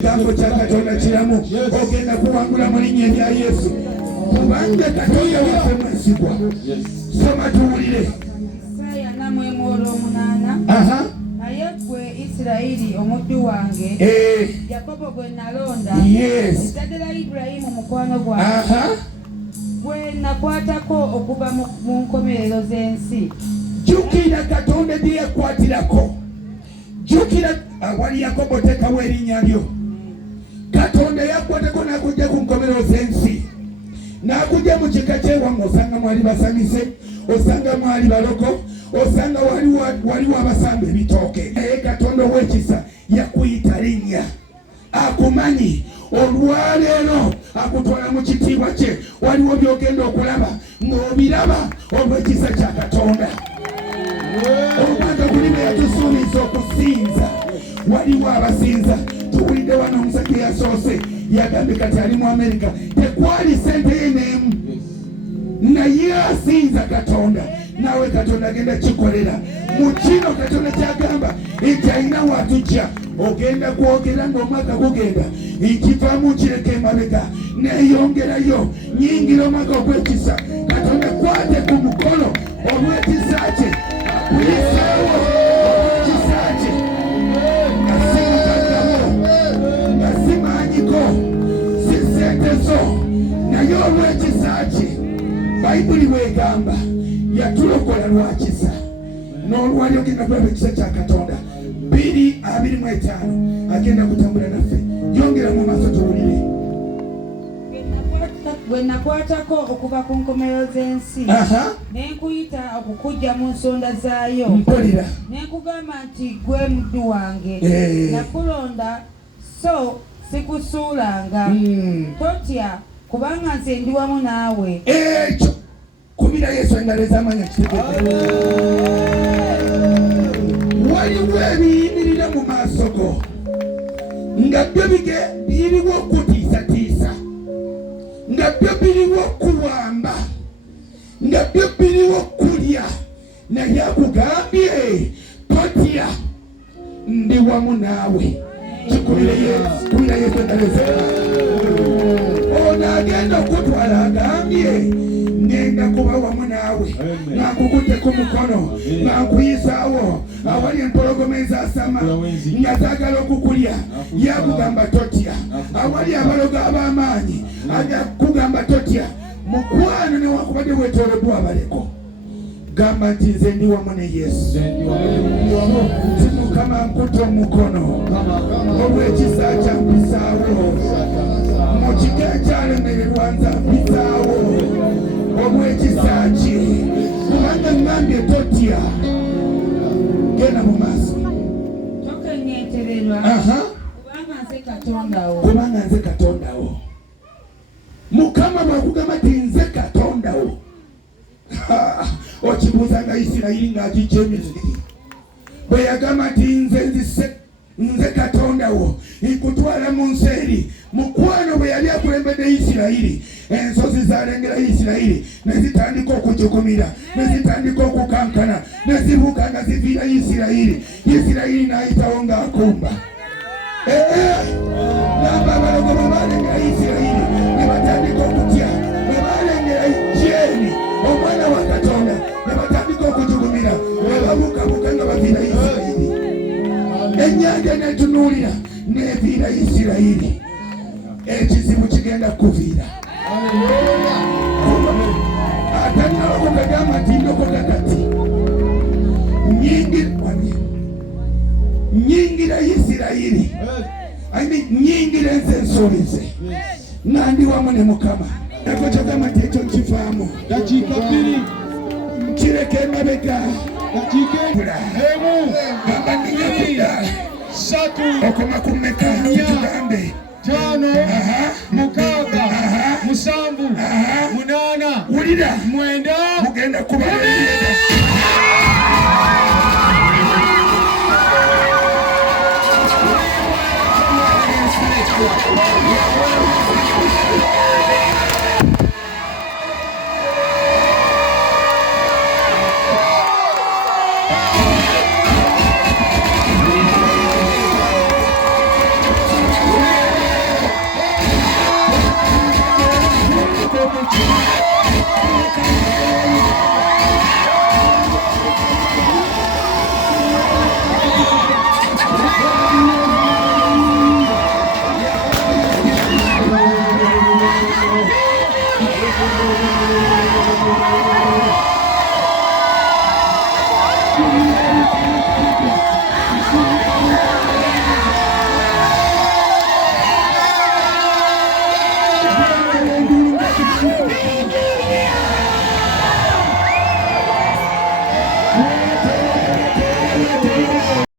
Kigambo kya Katonda kiramu ogenda kuwangula mu linnya lya Yesu kubanga Katonda waffe mwesigwa. Soma tuwulire. Isaya namwemwola 8. Naye gwe Isirayiri omuddu wange, Yakobo gwe nalonda, ezzadde lya Ibulayimu mukwano gwange, gwe nakwatako okuva mu nkomerero z'ensi. Jjukira Katonda gye yakwatirako. Jjukira awali Yakobo teekawo erinnya lyo. Katonda yakwatako n'akujja ku nkomerero z'ensi, n'akujja mu kika ky'ewammwe. Osanga mwali basamize, osanga mwali baloko, osanga waliwo abasamba ebitooke. Naye Katonda ow'ekisa yakuyita linnya, akumanyi. Olwaleero akutwala mu kitiibwa kye. Waliwo by'ogenda okulaba ng'obiraba olw'ekisa kya Katonda. Obanga buli be yatusuubiza okusinza, waliwo abasinza. Tuwulidde wano omusajja yasoose yagambye kati ali mu Amerika tekwali sente ye n'emu, naye asinza Katonda. Naawe Katonda agenda kikolera mu kino. Katonda kyagamba nti alina watujja. Ogenda kwogera ng'omwaka gugenda nkivaamu kireka emabega neeyongerayo. Nyingira omwaka ogw'ekisa. Katonda kwate ku mukono olw'ekisa kye akuyisaawo olw'ekisa kye. Nga si mutaggawo, nga si maanyiko, si sente zo, naye olw'ekisa kye. Bayibuli bw'egamba yatulokola lwa kisa. N'olwali ogenda kulaba ekisa kya Katonda. 2:25 agenda kutambula naffe. Yongera mu maaso tuwulire. Gwe nakwatako okuva ku nkomerero z'ensi, n'enkuyita okukujja mu nsonda zaayo. Mpulira. N'enkugamba nti gwe muddu wange, nakulonda so sikusuulanga. Totya kubanga nze ndi wamu naawe. Ekyo kubira Yesu engalo ez'amaanyi akitegedde. Waliwo ebiyimirira mu maaso go nga byo biriwo okutiisatiisa, nga byo biriwo okuwamba, nga byo biriwo okulya, naye akugambye totya, ndi wamu naawe. Kikubira Yesu, kubira Yesu engalo ez'amaanyi. Ono agenda okutwala agambye ngenda kuba wamu naawe, ng'akukutte ku mukono, ng'akuyisaawo awali empologoma ezasama nga zaagala okukulya. Yakugamba totya. Awali abalogo ab'amaanyi agakugamba totya. Mukwano newakubadde weetooloddwa abaleko, gamba nti nze ndi wamu ne Yesu. Nti Mukama nkutte omukono olw'ekisa kyampisaawo, mu kika ekyalemererwa nze ampisaawo olw'ekisa kye. Kubanga ngambye totya. Genda mu maaso. Tokenyeetererwa kubanga nze Katondawo. Kubanga nze Katondawo. Mukama bw'akugamba nti nze Katondawo, okibuuzanga Isirayiri ng'agijja Emisiri. Bwe yagamba nti nze Katondawo nkutwala mu nsi eri. Mukwano bwe yali akulembedde Isirayiri, ensozi zalengera Isirayiri ne zitandika okujukumira, ne zitandika okukankana, ne zibuuka nga ziviira Isirayiri. Isirayiri n'ayitawo ng'akumba. Namba abalogo bwe balengera Isirayiri ne batandika okutya. Bwe balengera Jeeni omwana wa Katonda ne batandika okujugumira. Bwe babuukabuuka nga baviira Isirayiri. Ennyanja n'etunuulira n'eviira Isirayiri. Ekizibu kigenda kuviira. Ate nalokoka gamba nti ndokoka kati. Nyingira Isirayiri. Nyingira ensi ensuubize. Nga ndi wamu ne Mukama. Ekyo kyagamba nti ekyo nkivaamu. Dakiika 2. Kireka emabega. Dakiika 1. Gamba nninga kudda. 3. Okoma ku mmeka tugambe. 5, 6, 7, 8, wulira 9 mugenda kuba